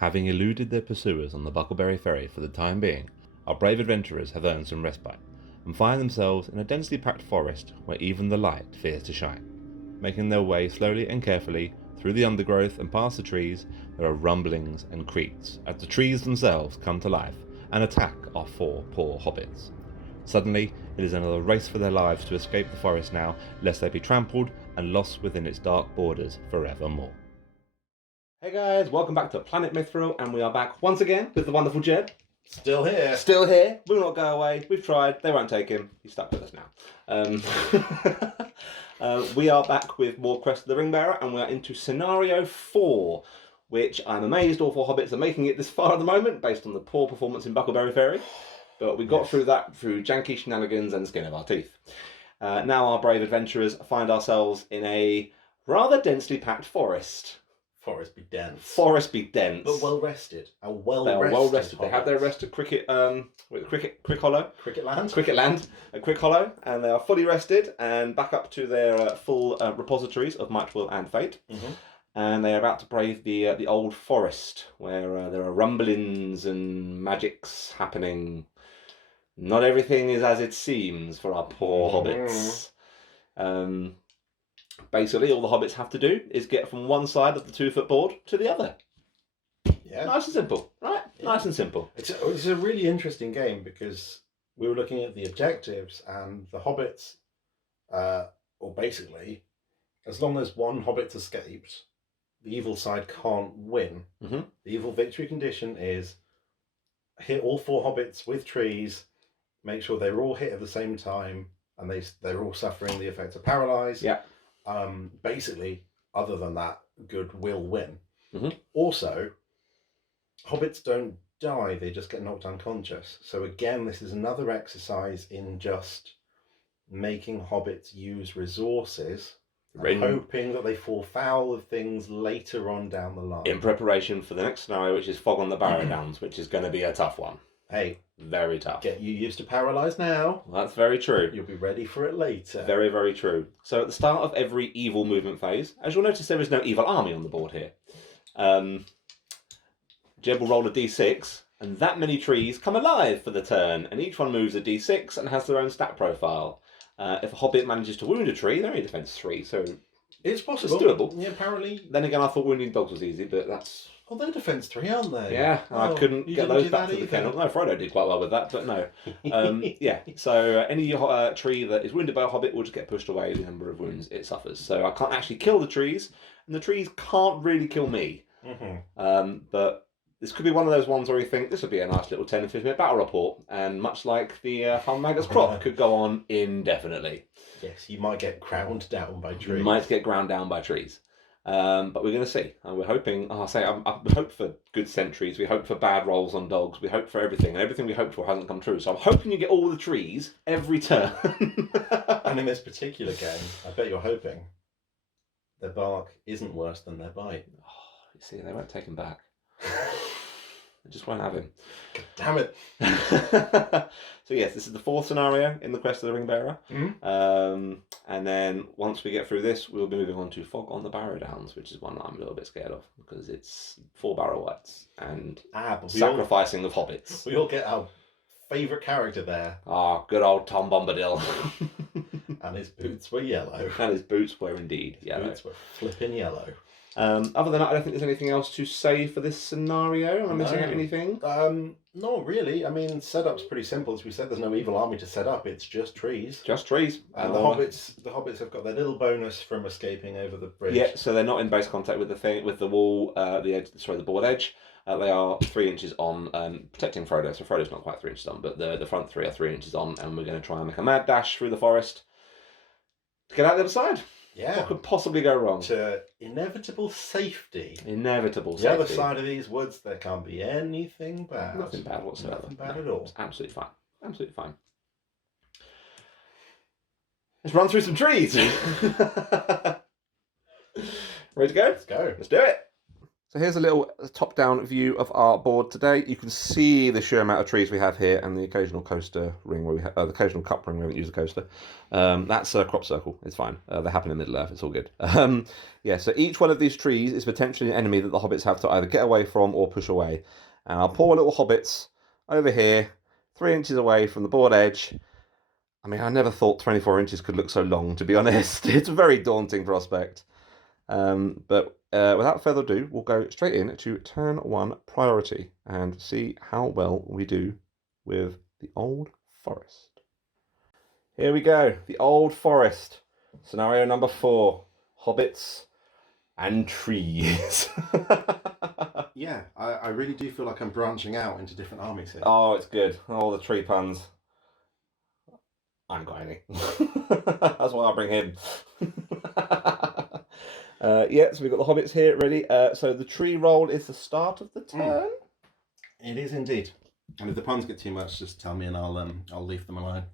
Having eluded their pursuers on the Buckleberry Ferry for the time being, our brave adventurers have earned some respite, and find themselves in a densely packed forest where even the light fears to shine. Making their way slowly and carefully through the undergrowth and past the trees, there are rumblings and creaks as the trees themselves come to life and attack our four poor hobbits. Suddenly, it is another race for their lives to escape the forest now, lest they be trampled and lost within its dark borders forevermore. Hey guys, welcome back to Planet Mithril, and we are back once again with the wonderful Jeb. Still here. Still here, will not go away, we've tried, they won't take him, he's stuck with us now. We are back with more Quest of the Ringbearer, and we are into Scenario 4, which I'm amazed all four hobbits are making it this far at the moment, based on the poor performance in Buckleberry Ferry. But we got through that through janky shenanigans and the skin of our teeth. Now our brave adventurers find ourselves in a rather densely packed forest. Forest be dense. Forest be dense. But well rested. They are well rested. They have their rest at Cricket Hollow. Cricket Land. Cricket Land at Crick Hollow, and they are fully rested and back up to their full repositories of might, will, and fate. Mm-hmm. And they are about to brave the old forest, where there are rumblings and magics happening. Not everything is as it seems for our poor hobbits. Basically, all the hobbits have to do is get from one side of the 2-foot board to the other. Yeah. Nice and simple, right? Yeah. Nice and simple. It's a really interesting game because we were looking at the objectives, and the hobbits, or basically, as long as one hobbit escapes, the evil side can't win. Mm-hmm. The evil victory condition is hit all 4 hobbits with trees, make sure they're all hit at the same time, and they're all suffering the effects of paralyze. Yeah. Basically, other than that, good will win. Mm-hmm. Also, hobbits don't die, they just get knocked unconscious. So again, this is another exercise in just making hobbits use resources, and hoping that they fall foul of things later on down the line. In preparation for the next scenario, which is Fog on the Barrow Downs, which is going to be a tough one. Hey. Very tough. Get you used to paralyze now. Well, that's very true. You'll be ready for it later. Very, very true. So at the start of every evil movement phase, as you'll notice, there is no evil army on the board here. Jeb will roll a d6, and that many trees come alive for the turn, and each one moves a d6 and has their own stat profile. If a hobbit manages to wound a tree, they're only defense 3, so it's possible. It's doable. Yeah, apparently. Then again, I thought wounding dogs was easy, but that's... Oh, they're defense 3, aren't they? Yeah, I couldn't get those back to the kennel. No, Frodo did quite well with that, but no. Yeah, so any tree that is wounded by a hobbit will just get pushed away the number of wounds it suffers. So I can't actually kill the trees, and the trees can't really kill me. Mm-hmm. But this could be one of those ones where you think this would be a nice little 10 and 15 minute battle report, and much like the Farm Magus crop, could go on indefinitely. Yes, you might get ground down by trees. You might get ground down by trees. But we're going to see. And we're hoping, I hope for good sentries, we hope for bad rolls on dogs, we hope for everything, and everything we hope for hasn't come true. So I'm hoping you get all the trees every turn. And in this particular game, I bet you're hoping their bark isn't worse than their bite. Oh, you see, they won't take him back. They just won't have him. God damn it. So yes, this is the 4th scenario in the Quest of the Ringbearer. Mm-hmm. And then once we get through this, we'll be moving on to Fog on the Barrow Downs, which is one that I'm a little bit scared of because it's 4 barrow wights and sacrificing of hobbits. We all get our favourite character there. Ah, good old Tom Bombadil. And his boots were yellow. And his boots were indeed yellow. His boots were flipping yellow. Other than that, I don't think there's anything else to say for this scenario. Am I missing out anything? Not really. I mean, setup's pretty simple. As we said, there's no evil army to set up. It's just trees. Just trees. And the hobbits have got their little bonus from escaping over the bridge. Yeah, so they're not in base contact with the wall, the board edge. They are 3 inches on, protecting Frodo. So Frodo's not quite 3 inches on, but the front 3 are 3 inches on, and we're going to try and make a mad dash through the forest to get out the other side. Yeah. What could possibly go wrong? To inevitable safety. Inevitable safety. The other side of these woods, there can't be anything bad. Nothing bad whatsoever. Nothing bad at all. It's absolutely fine. Absolutely fine. Let's run through some trees. Ready to go? Let's go. Let's do it. So here's a little top-down view of our board today. You can see the sheer amount of trees we have here and the occasional coaster ring where we have the occasional cup ring. We haven't used a coaster. That's a crop circle. It's fine. They happen in Middle Earth. It's all good. Yeah. So each one of these trees is potentially an enemy that the hobbits have to either get away from or push away. And our poor little hobbits over here, 3 inches away from the board edge. I mean, I never thought 24 inches could look so long. To be honest, it's a very daunting prospect. But without further ado, we'll go straight in to turn 1 priority and see how well we do with the Old Forest. Here we go, the Old Forest. Scenario number 4, hobbits and trees. Yeah, I really do feel like I'm branching out into different armies here. Oh, it's good. All the tree puns. I haven't got any. That's why I bring him. Yeah, so we've got the hobbits here ready. So the tree roll is the start of the turn. It is indeed. And if the puns get too much, just tell me and I'll leave them alone.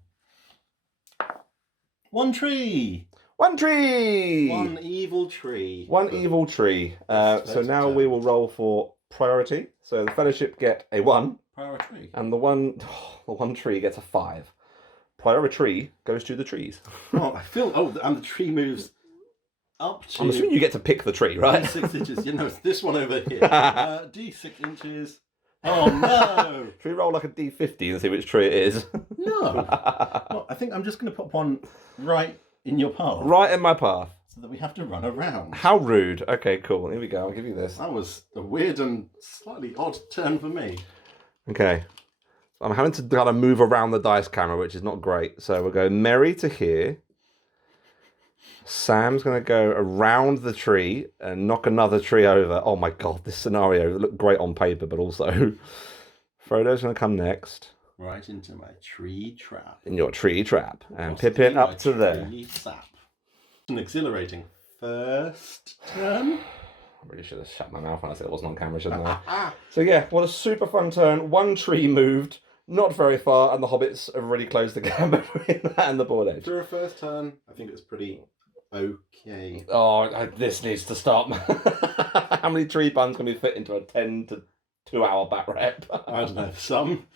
1 tree. 1 tree. 1 evil tree. 1 evil tree. So now we will roll for priority. So the Fellowship get a 1. Priority. And the one tree gets a 5. Priority goes to the trees. Oh, I feel. Oh, and the tree moves up to. I'm assuming you get to pick the tree, right? 6 inches. You know, it's this one over here. D6 inches. Oh no! Should we roll like a D50 and see which tree it is? No. Well, I think I'm just going to put one right in your path. Right in my path. So that we have to run around. How rude. Okay, cool. Here we go. I'll give you this. That was a weird and slightly odd turn for me. Okay. I'm having to kind of move around the dice camera, which is not great. So we'll go Merry to here. Sam's going to go around the tree and knock another tree over. Oh my god, this scenario looked great on paper, but also Frodo's going to come next. Right into my tree trap. In your tree trap. And Pippin up to there. Sap. An exhilarating first turn. I really should have shut my mouth when I said it wasn't on camera, shouldn't I? So yeah, what a super fun turn. 1 tree moved, not very far, and the hobbits have already closed the gap between that and the board edge. For a first turn, I think it was pretty okay. Oh, this needs to stop. How many tree puns can we fit into a 10 to 2 hour back rep? I don't know, some.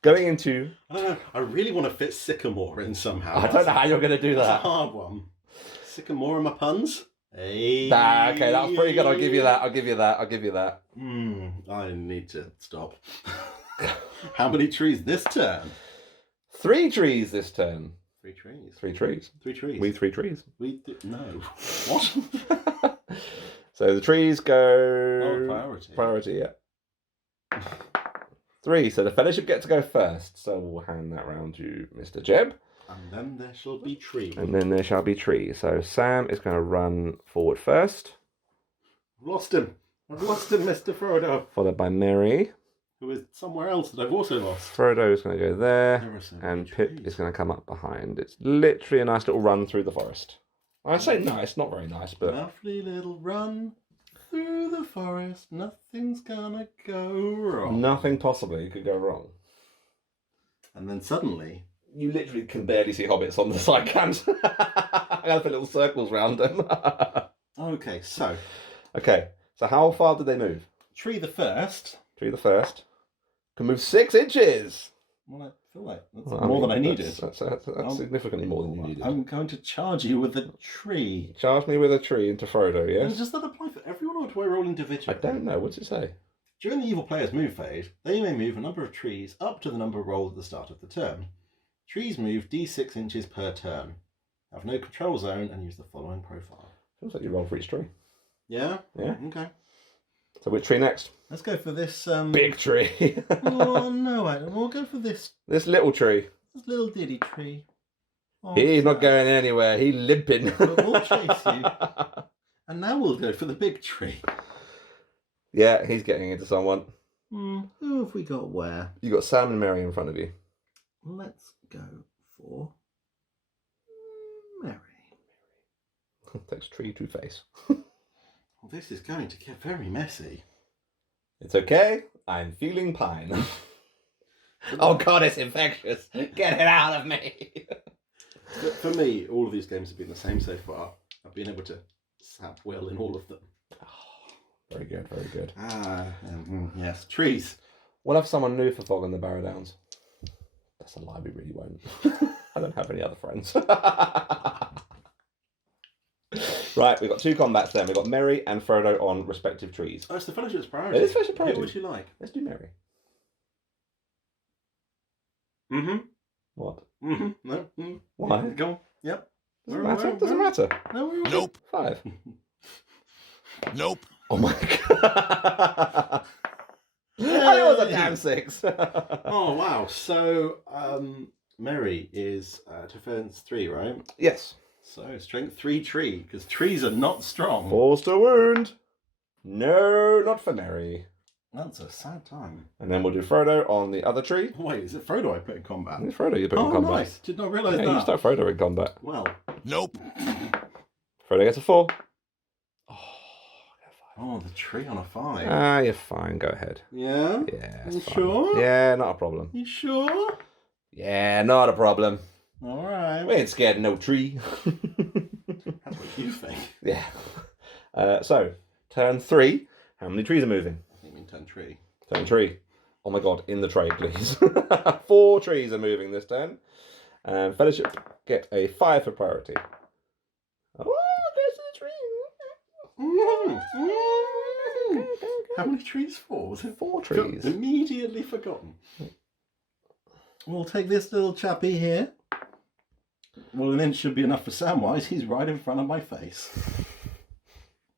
Going into... I don't know, I really want to fit Sycamore in somehow. I don't know how you're going to do that. That's a hard one. Sycamore in my puns? Hey. Okay, that was pretty good. I'll give you that. I need to stop. How many trees this turn? 3 trees this turn. 3 trees. 3 trees. 3 trees. We 3 trees. No. What? So the trees go... Oh, priority. Priority, yeah. 3. So the Fellowship get to go first. So we'll hand that round to Mr. Jeb. And then there shall be trees. So Sam is going to run forward first. I've lost him, Mr. Frodo. Followed by Merry. Who is somewhere else that I've also lost. Frodo is going to go there. So and Pip is going to come up behind. It's literally a nice little run through the forest. I say nice, not very nice, but... Lovely little run through the forest. Nothing's gonna go wrong. Nothing possibly could go wrong. And then suddenly... You literally can barely see hobbits on the side cams. I gotta put little circles around them. Okay, so how far did they move? Tree the first can move 6 inches. Well, I feel like that's more than I needed. That's significantly more than you needed. I'm going to charge you with a tree. Charge me with a tree into Frodo, yes? And does that apply for everyone, or do I roll individually? I don't know. What's it say? During the evil player's move phase, they may move a number of trees up to the number rolled at the start of the turn. Trees move d6 inches per turn. Have no control zone and use the following profile. Feels like you roll for each tree. Yeah? Yeah. Okay. So which tree next? Let's go for this... Big tree. Oh, no, we'll go for this... This little tree. This little diddy tree. Oh, he's not going anywhere. He's limping. But we'll chase you. And now we'll go for the big tree. Yeah, he's getting into someone. Who have we got where? You got Sam and Mary in front of you. Let's go for Mary. Takes tree to face. Well, this is going to get very messy. It's okay. I'm feeling pine. Oh god, it's infectious. Get it out of me. For me, all of these games have been the same so far. I've been able to sap well in all of them. Very good, very good. Yes, trees. We'll have someone new for Fog on the Barrow Downs. That's a lie, we really won't. I don't have any other friends. Right, we've got 2 combats then. We've got Merry and Frodo on respective trees. Oh, it's the Fellowship's priority. It is Fellowship's priority. Who would you like? Let's do Merry. Mm-hmm. What? Mm-hmm. No. Mm. Why? Go on. Yep. Doesn't matter. Doesn't matter. No, Nope. 5. Nope. Oh my god. It was a damn 6. Oh, wow. So, Merry is defense 3, right? Yes. So, strength 3 tree, because trees are not strong. Force to wound. No, not for Merry. That's a sad time. And then we'll do Frodo on the other tree. Wait, is it Frodo I put in combat? It's Frodo you put in combat. Nice. Did not realise Yeah, that. you start Frodo in combat. Well. Nope. Frodo gets a 4. Oh, the tree on a 5. Ah, you're fine. Go ahead. Yeah? Yeah, You it's fine. sure? Yeah, not a problem. You sure? Yeah, not a problem. Alright. We ain't scared of no tree. That's what you think. Yeah. So, turn 3. How many trees are moving? I think you mean turn tree. Turn 3. Oh my god, in the tray, please. 4 trees are moving this turn. And Fellowship get a 5 for priority. Oh, goes to the tree. How many trees? 4? Was it 4 trees. Immediately forgotten. We'll take this little chappy here. Well, an inch should be enough for Samwise. He's right in front of my face.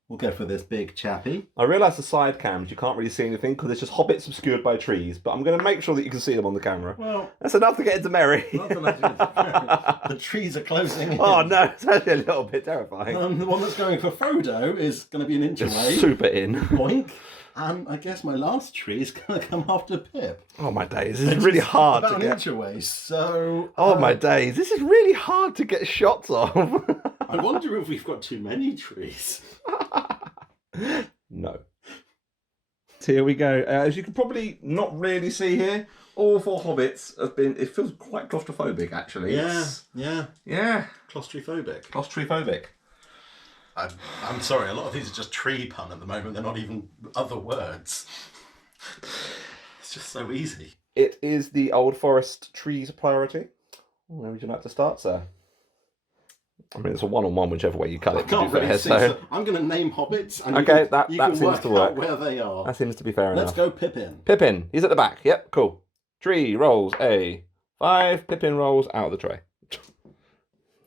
We'll go for this big chappy. I realise the side cams, you can't really see anything because it's just hobbits obscured by trees, but I'm going to make sure that you can see them on the camera. Well, that's enough to get into Merry. the trees are closing in. Oh no, it's actually a little bit terrifying. The one that's going for Frodo is going to be an inch away. Super in. Boink. And I guess my last tree is going to come after Pip. Oh my days, this is really hard about to an get. Inch away, so... Oh my days, this is really hard to get shots of. I wonder if we've got too many trees. No. So here we go. As you can probably not really see here, all 4 hobbits have been... It feels quite claustrophobic, actually. Yeah. Yeah. Claustrophobic. Claustrophobic. I'm sorry, a lot of these are just tree pun at the moment. They're not even other words. It's just so easy. It is the Old Forest trees priority. Where would you like to start, sir? I mean, it's a one-on-one, whichever way you cut it. I can't really see, so I'm going to name hobbits. And okay, you that can seems to work. Out where they are. That seems to be fair enough. Let's go Pippin. Pippin, he's at the back. Yep, cool. Tree rolls a 5. Pippin rolls out of the tray.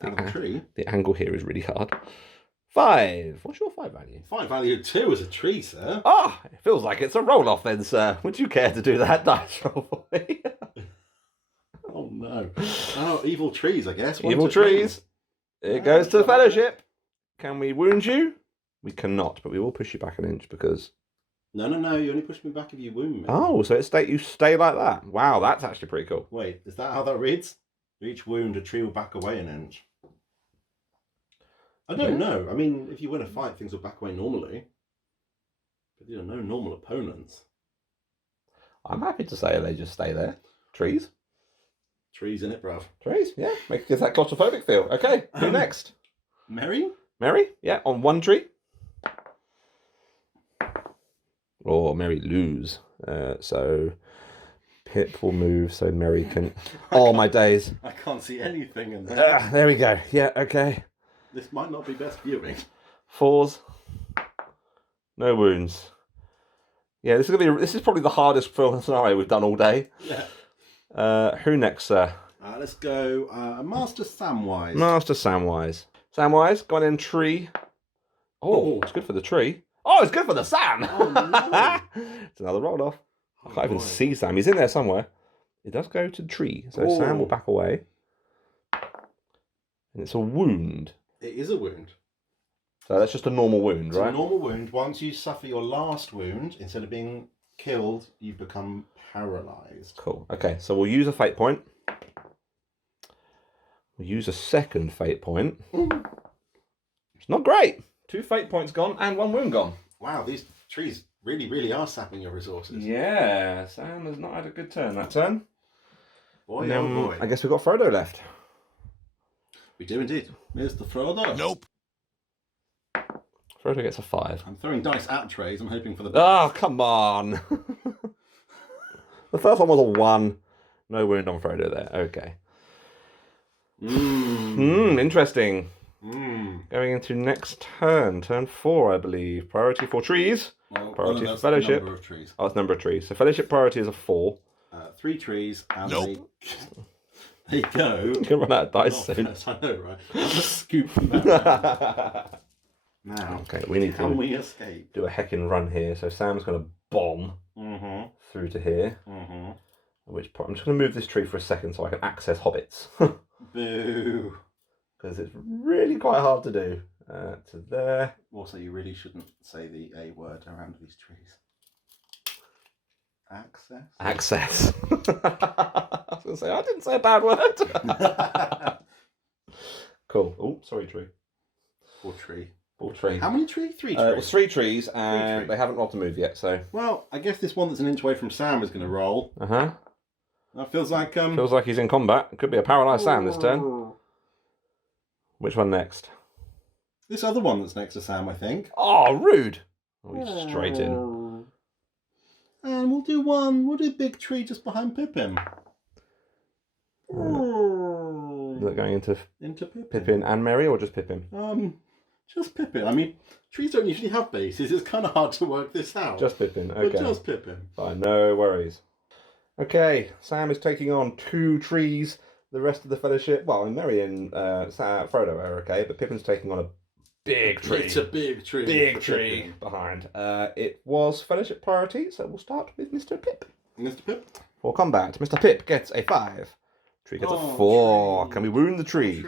Out of the tree? The angle here is really hard. 5. What's your 5 value? 5 value 2 is a tree, sir. Ah, it feels like it's a roll-off then, sir. Would you care to do that dice roll for me? Oh, no. Oh, evil trees, I guess. Evil trees. It goes to the Fellowship. Can we wound you? We cannot, but we will push you back an inch because... No. You only push me back if you wound me. Oh, so you stay like that. Wow, that's actually pretty cool. Wait, is that how that reads? Each wound, a tree will back away an inch. I don't know. I mean, if you win a fight, things will back away normally. But there are no normal opponents. I'm happy to say they just stay there. Trees. Trees in it, bruv. Trees, yeah. Gives that claustrophobic feel. Okay, who next? Merry? Merry, yeah, on 1 tree. Or Merry lose. So Pip will move so Merry can... Oh, my days. I can't see anything in there. There we go. Yeah, okay. This might not be best viewing. 4s. No wounds. Yeah, this is probably the hardest film scenario we've done all day. Yeah. Who next, sir? Let's go Master Samwise. Master Samwise. Samwise, go on in tree. Oh, it's good for the tree. Oh, it's good for the Sam. Oh, no. It's another roll off. I can't even see Sam. He's in there somewhere. It does go to the tree. So Sam will back away. And it's a wound. It is a wound. So that's just a normal wound, It's right? a normal wound. Once you suffer your last wound, instead of being killed, you become paralysed. Cool. Okay, so we'll use a fate point. We'll use a second fate point. It's not great. 2 fate points gone and 1 wound gone. Wow, these trees really, really are sapping your resources. Yeah, Sam has not had a good turn that turn. Boy, And oh then boy. I guess we've got Frodo left. We do indeed. Here's the Frodo. Nope. Frodo gets a 5. I'm throwing dice at trays. I'm hoping for the best. Oh, come on. The first one was a 1. No wound on Frodo there. Okay. Interesting. Going into next turn. Turn 4, I believe. Priority for trees. Well, Priority for that's fellowship. the number of trees. Oh, it's number of trees. So fellowship priority is a 4. 3 trees, and Nope. they go. You can run out of dice soon. Yes, I know, right? I'll just scoop them out. Now, Okay, we need can to we escape? do a heckin' run here. So Sam's going to bomb through to here. At which point, I'm just going to move this tree for a second so I can access hobbits. Boo. Because it's really quite hard to do. To there. Also, you really shouldn't say the A word around these trees. Access. I was going to say, I didn't say a bad word. Cool. Oh, sorry, tree. Or tree. Or tree. How many trees? 3 trees. It was 3 trees, and trees. they haven't rolled to move yet, so. Well, I guess this one that's an inch away from Sam is going to roll. That feels like Feels like he's in combat. It could be a paralysed Sam this turn. Which one next? This other one that's next to Sam, I think. Oh, rude. Oh, he's straight in. And we'll do big tree just behind Pippin. Is that going into Pippin. Pippin and Merry, or just Pippin? Just Pippin. I mean, trees don't usually have bases. It's kind of hard to work this out. Just Pippin, okay. But just Pippin. Fine, no worries. Okay, Sam is taking on 2 trees. The rest of the fellowship, well, Merry and Frodo are okay, but Pippin's taking on a big tree. It's a big tree. Big tree behind. It was fellowship priority, so we'll start with Mr. Pip. Mr. Pip? For combat, Mr. Pip gets a 5. Tree gets a 4. Tree. Can we wound the tree?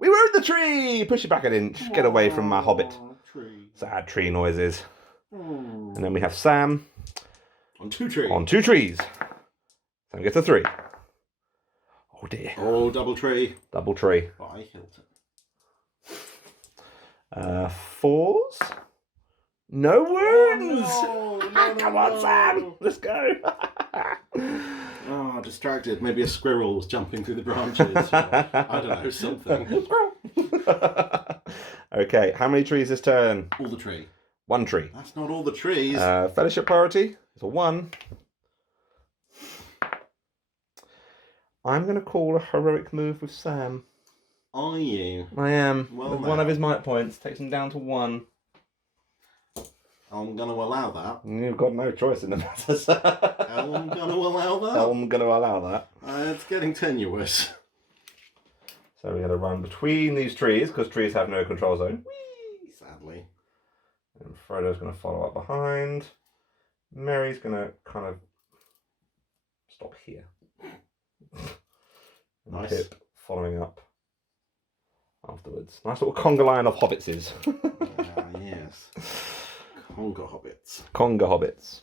We wound the tree! Push it back an inch. Get away from my hobbit. Tree. Sad tree noises. And then we have Sam. On 2 trees. On 2 trees. Sam gets a 3. Oh dear. Oh, double tree. Double tree. By Hilton. 4s? No wounds! No, Come on, Sam! Let's go! Oh, distracted. Maybe a squirrel was jumping through the branches. Or, I don't know, something. Squirrel! Okay, how many trees this turn? All the tree. 1 tree. That's not all the trees. Fellowship priority is a 1. I'm going to call a heroic move with Sam. Are you? I am. Well, with one of his might points. Takes him down to 1. I'm going to allow that. You've got no choice in the matter, sir. I'm going to allow that. I'm going to allow that. It's getting tenuous. So we're going to run between these trees, because trees have no control zone. Whee! Sadly. And Frodo's going to follow up behind. Merry's going to kind of stop here. And Nice. Pip following up afterwards. Nice little conga line of hobbitses. Yes. Conga hobbits. Conga hobbits.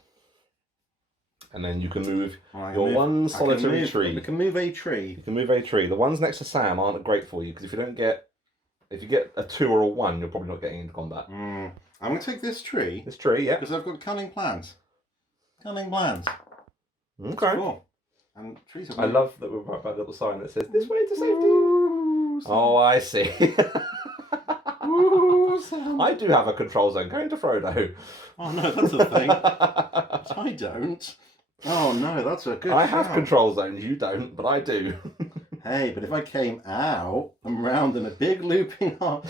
And then you can move your one solitary tree. We can move a tree. You can move a tree. The ones next to Sam aren't great for you, because if you get a 2 or a 1, you're probably not getting into combat. I'm going to take this tree. This tree, yeah. Because I've got cunning plans. Cunning plans. Okay. Cool. And trees are I love that we've got that little sign that says, "This way to safety." Oh, I see. Ooh, Sam. I do have a control zone. Going to Frodo. Oh no, that's a thing. I don't. Oh no, that's a good I have shout. control zones. You don't, but I do. Hey, but if I came out and round in a big looping arc.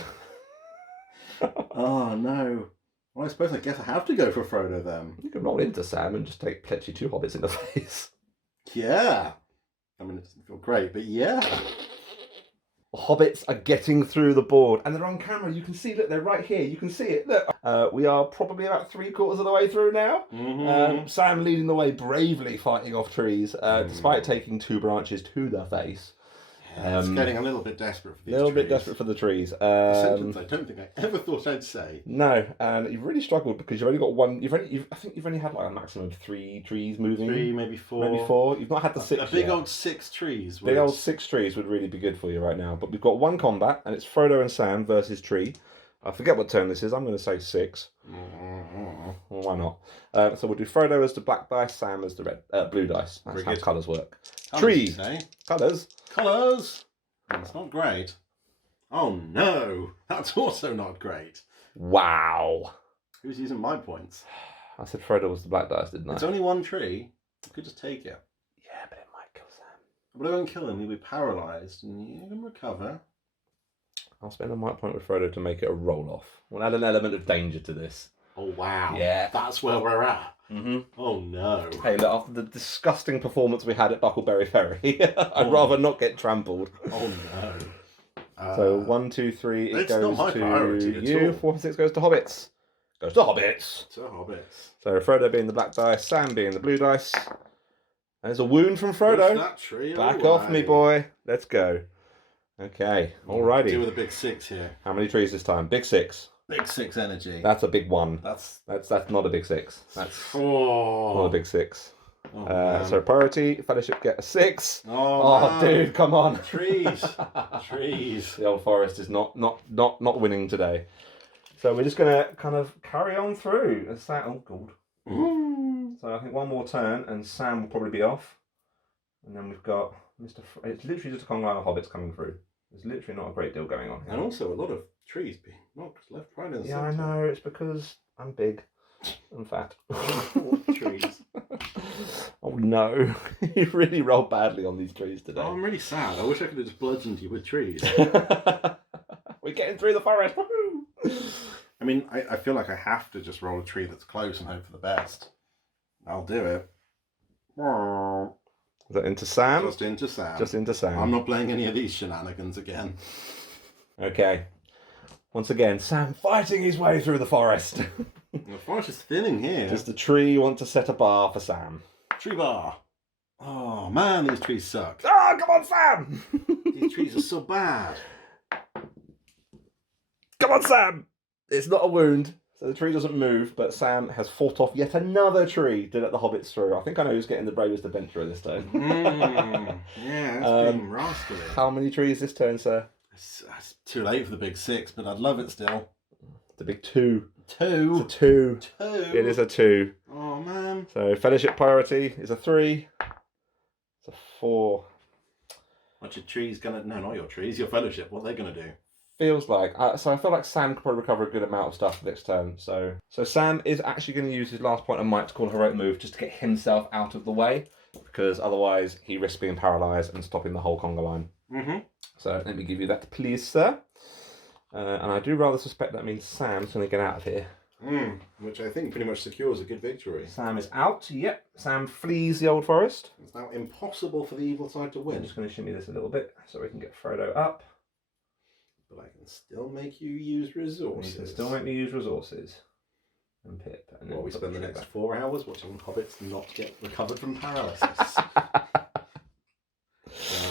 Oh no. Well, I guess I have to go for Frodo then. You can roll into Sam and just take pletchy 2 hobbits in the face. Yeah. I mean, it doesn't feel great, but yeah. Hobbits are getting through the board, and they're on camera. You can see, look, they're right here. You can see it. Look, we are probably about 3/4 of the way through now. Mm-hmm. Sam leading the way, bravely fighting off trees, despite taking 2 branches to the face. Yeah, it's getting a little bit desperate for these A little trees. bit desperate for the trees. A sentence I don't think I ever thought I'd say. No, and you've really struggled because you've only got one. I think you've only had like a maximum of 3 trees moving. 3, maybe 4. Maybe 4. You've not had the 6 A big yet. old 6 trees. Big old 6 trees would really be good for you right now. But we've got 1 combat, and it's Frodo and Sam versus tree. I forget what turn this is. I'm going to say 6. Well, why not? So we'll do Frodo as the black dice, Sam as the blue dice. That's how colours work. Tree. Colours. Colours. That's not great. Oh no, that's also not great. Wow. Who's using my points? I said Frodo was the black dice, didn't I? It's only one tree. You could just take it. Yeah, but it might kill Sam. But I won't kill him. He'll be paralysed, and you can recover. I'll spend a might point with Frodo to make it a roll-off. We'll add an element of danger to this. Oh, wow. Yeah. That's where we're at. Mm-hmm. Oh, no. Hey, look, after the disgusting performance we had at Buckleberry Ferry, I'd rather not get trampled. Oh, no. So 1, 2, 3, it it's goes not my to priority at you. all. 4, 6 goes to hobbits. Goes to hobbits. To hobbits. So Frodo being the black dice, Sam being the blue dice. There's a wound from Frodo. Push that tree Back away. off me, boy. Let's go. Okay, alrighty. Deal with a big 6 here. How many trees this time? Big 6. Big 6 energy. That's a big 1. That's not a big 6. That's not not a big 6. Oh, So priority, Fellowship get a 6. Oh, man. Dude, come on. Trees. Trees. The old forest is not winning today. So we're just gonna kind of carry on through. Oh god. So I think one more turn and Sam will probably be off. And then we've got it's literally just a conga line of hobbits coming through. There's literally not a great deal going on here. And also a lot of trees being knocked left, right, and yeah, centre. I know. It's because I'm big and fat. Trees. Oh no! You really rolled badly on these trees today. Oh, I'm really sad. I wish I could have just bludgeoned you with trees. We're getting through the forest. Woo-hoo! I mean, I feel like I have to just roll a tree that's close and hope for the best. I'll do it. Is that into Sam? Just into Sam. Just into Sam. I'm not playing any of these shenanigans again. Okay. Once again, Sam fighting his way through the forest. The forest is thinning here. Does the tree want to set a bar for Sam? Tree bar. Oh man, these trees suck. Ah, come on, Sam! These trees are so bad. Come on, Sam! It's not a wound, so the tree doesn't move, but Sam has fought off yet another tree to let the hobbits through. I think I know who's getting the bravest adventurer this turn. Yeah, it's being rascally. How many trees this turn, sir? It's too late for the big 6, but I'd love it still. It's a big 2. 2. It's a 2. 2. It is a 2. Oh man. So Fellowship priority is a 3. It's a 4. What's your trees gonna? No, not your trees. Your fellowship. What are they gonna do? Feels like so. I feel like Sam could probably recover a good amount of stuff next turn. So Sam is actually going to use his last point of might to call a heroic move just to get himself out of the way, because otherwise he risks being paralysed and stopping the whole conga line. Mm-hmm. So let me give you that, please, sir. And I do rather suspect that means Sam's going to get out of here. Which I think pretty much secures a good victory. Sam is out. Yep. Sam flees the old forest. It's now impossible for the evil side to I'm win. just going to shimmy this a little bit so we can get Frodo up. But I can still make you use resources. You can still make me use resources. And Pip. And then While we put spend the tree next back. 4 hours watching hobbits not get recovered from paralysis.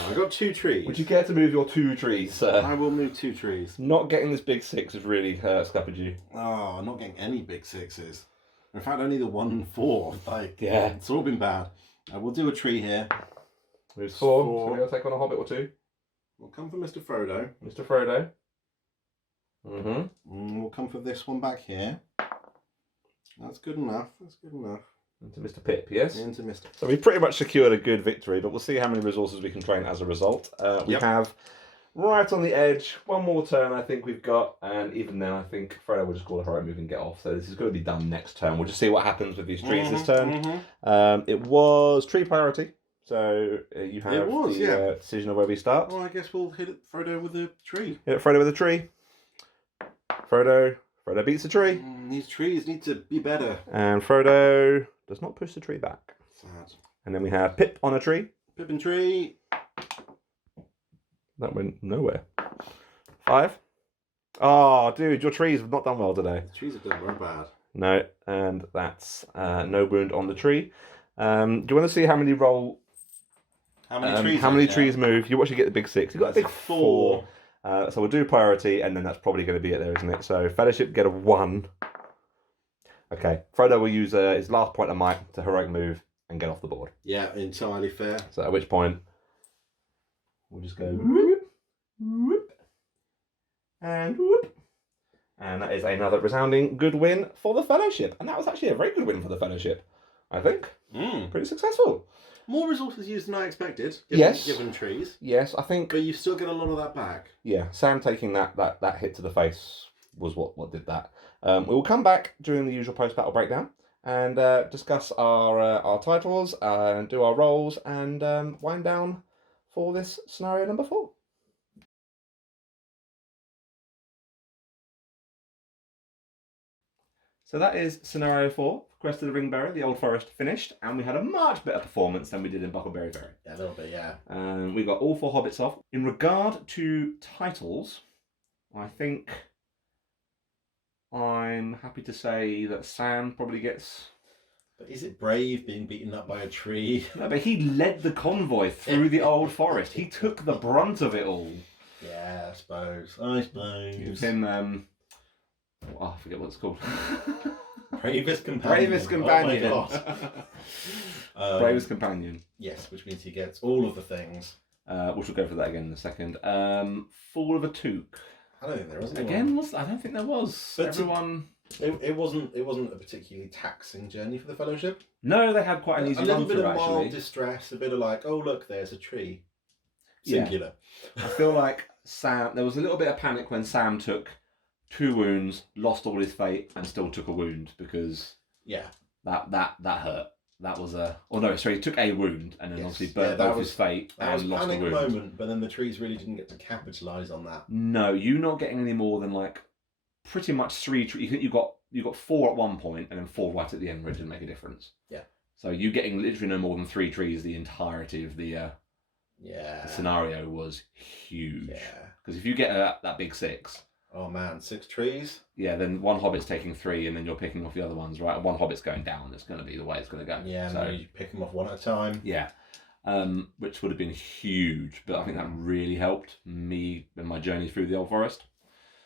I got 2 trees. Would you care to move your 2 trees, sir? I will move 2 trees. Not getting this big 6 has really scuppered you. Oh, I'm not getting any big 6s. In fact, only the 1 and 4. Like, Yeah. It's all been bad. We'll do a tree here. Moves 4. So Four. we're going to take on a hobbit or 2. We'll come for Mr. Frodo. Mr. Frodo. And we'll come for this one back here. That's good enough. That's good enough. Into Mr. Pip, yes? Into Mr. So we've pretty much secured a good victory, but we'll see how many resources we can train as a result. We have right on the edge, one more turn I think we've got, and even then I think Frodo will just call a heroic move and get off. So this is going to be done next turn. We'll just see what happens with these trees this turn. It was tree priority, so you have the decision of where we start. Well, I guess we'll hit it Frodo with a tree. Hit Frodo with a tree. Frodo beats the tree. These trees need to be better. And Frodo does not push the tree back. Sad. And then we have Pip on a tree. Pip and tree. That went nowhere. 5. Oh, dude, your trees have not done well today. The trees have done very bad. No, and that's no wound on the tree. Do you want to see how many roll? How many trees? Trees move? You actually get the big 6. You got a big 4. So we'll do priority, and then that's probably going to be it there, isn't it? So Fellowship get a 1. Okay, Frodo will use his last point of might to heroic move and get off the board. Yeah, entirely fair. So at which point we'll just go whoop, whoop, and whoop. And that is another resounding good win for the Fellowship. And that was actually a very good win for the Fellowship, I think. Pretty successful. More resources used than I expected, given trees. Yes, I think. But you still get a lot of that back. Yeah, Sam taking that hit to the face was what did that. We will come back during the usual post-battle breakdown and discuss our titles and do our roles and wind down for this scenario number 4. So that is scenario 4, Quest of the Ringbearer, the Old Forest finished, and we had a much better performance than we did in Buckleberry Ferry. Yeah, a little bit, yeah. We got all 4 hobbits off. In regard to titles, I think I'm happy to say that Sam probably gets... But is it brave being beaten up by a tree? No, but he led the convoy through the Old Forest. He took the brunt of it all. Yeah, I suppose. I suppose. Give him, I forget what it's called. Bravest Companion. Bravest Companion. Oh my God. Bravest Companion. Yes, which means he gets all of the things. Which we'll go for that again in a second. Fall of a Took. I don't think there was Again, I don't think there was. But Everyone... It wasn't a particularly taxing journey for the Fellowship. No, they had quite an easy little run bit through, of mild actually. distress, a bit of like, oh look, there's a tree. Singular. I feel like there was a little bit of panic when Sam took 2 wounds, lost all his fate, and still took a wound because that hurt. That was a... Oh no, sorry, he took a wound and then obviously burnt both his fate and lost a wound. That was a panic moment, but then the trees really didn't get to capitalise on that. No, you not getting any more than like pretty much 3 trees. You got 4 at one point and then 4 right at the end where it didn't make a difference. Yeah. So you getting literally no more than 3 trees the entirety of the scenario was huge. Yeah. Because if you get that big 6... Oh man, 6 trees? Yeah, then one hobbit's taking 3 and then you're picking off the other ones, right? One hobbit's going down. It's going to be the way it's going to go. Yeah, so you pick them off one at a time. Yeah. Which would have been huge, but I think that really helped me in my journey through the Old Forest.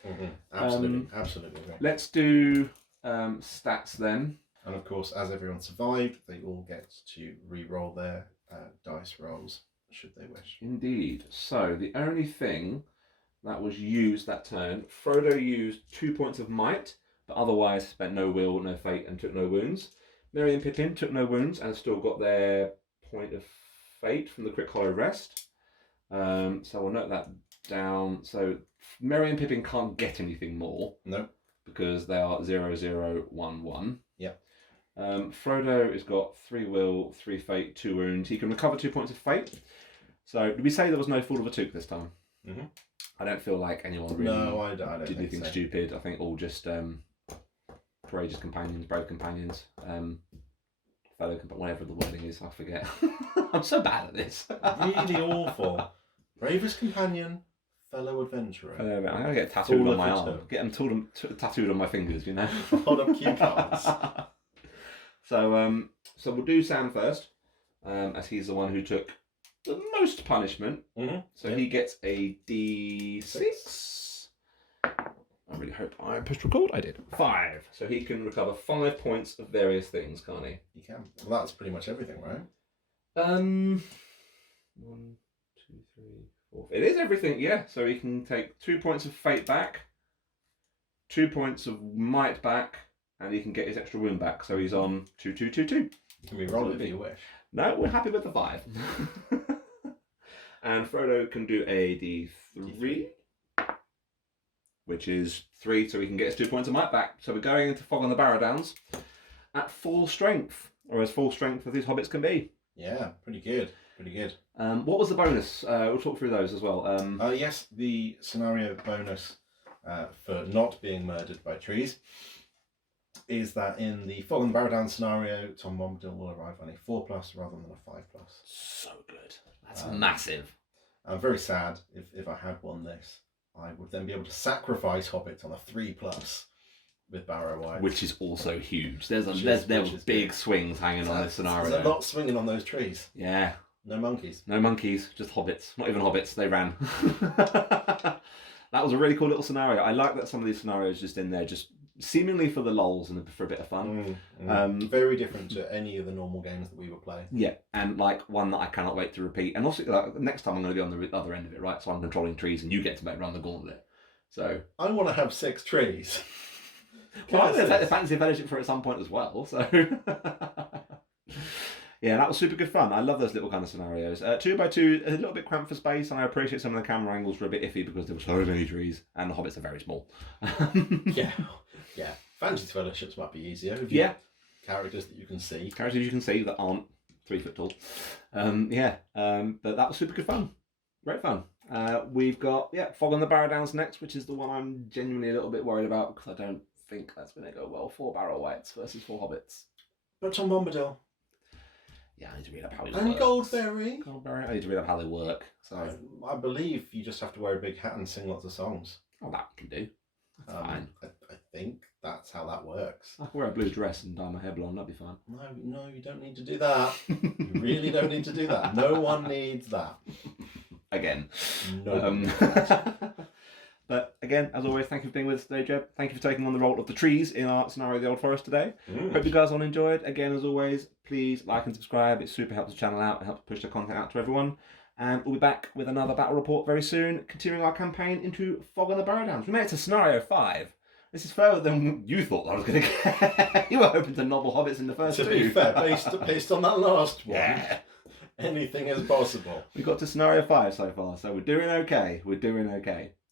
Mm-hmm. Absolutely. Let's do stats then. And of course, as everyone survived, they all get to re-roll their dice rolls, should they wish. Indeed. So the only thing that was used that turn, Frodo used 2 points of might, but otherwise spent no will, no fate, and took no wounds. Merry and Pippin took no wounds and still got their point of fate from the Crick Hollow Rest. So we'll note that down. So Merry and Pippin can't get anything more. No. Because they are 0, 0, 1, 1. Yeah. Frodo has got 3 will, 3 fate, 2 wounds. He can recover 2 points of fate. So did we say there was no Fall of a Took this time? Mm-hmm. I don't feel like anyone really I don't did anything stupid. I think all just courageous companions, brave companions, whatever the wording is, I forget. I'm so bad at this. Really awful. Bravest companion, fellow adventurer. I'm going to get it tattooed on my arm. Get them tattooed on my fingers, you know. Hold up cue cards. So we'll do Sam first, as he's the one who took the most punishment. Mm-hmm. So he gets a D6. I really hope I pushed record. I did. 5. So he can recover 5 points of various things, can't he? He can. Well, that's pretty much everything, right? 1, 2, 3, 4. It is everything, yeah. So he can take 2 points of fate back, 2 points of might back, and he can get his extra wound back. So he's on 2, 2, 2, 2. You can re-roll it if you wish. No, we're happy with the 5. And Frodo can do a D3, which is 3, so he can get his 2 points of might back. So we're going into Fog on the Barrow Downs at full strength, or as full strength as these hobbits can be. Yeah, pretty good. What was the bonus? We'll talk through those as well. Yes, the scenario bonus for not being murdered by trees is that in the Fog on the Barrow Downs scenario, Tom Bombadil will arrive on a 4+ rather than a 5+. So good. That's massive. I'm very sad if I had won this. I would then be able to sacrifice hobbits on a 3+ with Barrow Wives. Which is also huge. There were big swings hanging on this scenario. There's a lot swinging on those trees. Yeah. No monkeys. No monkeys, just hobbits. Not even hobbits, they ran. That was a really cool little scenario. I like that some of these scenarios just in there, just seemingly for the lols and for a bit of fun. Very different to any of the normal games that we would play. Yeah, and like one that I cannot wait to repeat. And also, like, next time I'm going to be on the other end of it, right? So I'm controlling trees and you get to run the gauntlet. So I want to have 6 trees. Well, I'm going to take the fantasy fellowship for at some point as well. So Yeah, that was super good fun. I love those little kind of scenarios. 2x2, a little bit cramped for space, and I appreciate some of the camera angles were a bit iffy because there were so many trees, and the hobbits are very small. Yeah. Fantasy fellowships might be easier. If Yeah. Characters that you can see. Characters you can see that aren't 3 foot tall. But that was super good fun. Great fun. We've got, Fog on the Barrow Downs next, which is the one I'm genuinely a little bit worried about because I don't think that's going to go well. 4 Barrow Wights versus 4 Hobbits. But Tom Bombadil. Yeah, I need to read up how it And works. Goldberry. I need to read up how they work. So, I believe you just have to wear a big hat and sing lots of songs. oh, that we can do. That's fine. I think that's how that works. I can wear a blue dress and dye my hair blonde. That'd be fine. No, you don't need to do that. You really don't need to do that. No one needs that. Again. No one needs that. But again, as always, thank you for being with us today, Jeb. Thank you for taking on the role of the trees in our scenario of the Old Forest today. Hope you guys all enjoyed. Again, as always, please like and subscribe. It super helps the channel out and helps push the content out to everyone. And we'll be back with another battle report very soon, continuing our campaign into Fog on the Barrow Downs. We made it to scenario 5. This is further than you thought I was going to get. You were hoping to nobble hobbits in the first 2. To be fair, based on that last one, Yeah. anything is possible. We got to scenario 5 so far, so we're doing okay.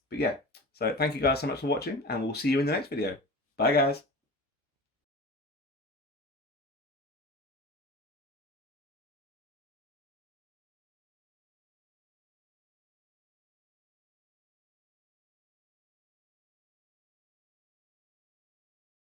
But yeah, so thank you guys so much for watching, and we'll see you in the next video. Bye, guys.